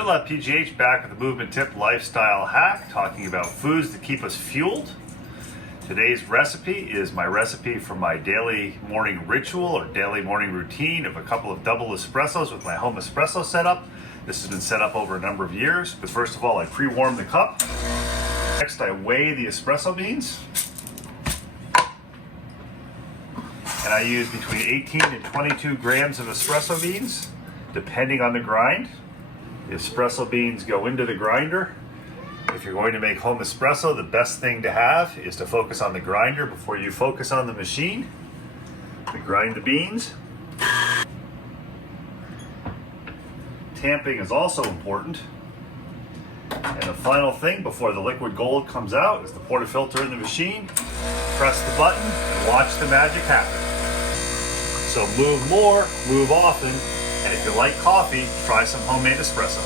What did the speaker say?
FitLabPGH back with a movement tip lifestyle hack, talking about foods that keep us fueled. Today's recipe is my recipe for my daily morning ritual or daily morning routine of a couple of double espressos with my home espresso setup. This has been set up over a number of years, but first of all, I pre-warm the cup. Next, I weigh the espresso beans. And I use between 18 and 22 grams of espresso beans, depending on the grind. The espresso beans go into the grinder. If you're going to make home espresso, the best thing to have is to focus on the grinder before you focus on the machine. To grind the beans. Tamping is also important. And the final thing before the liquid gold comes out is the portafilter in the machine. Press the button and watch the magic happen. So move more, move often, and if you like coffee, try some homemade espresso.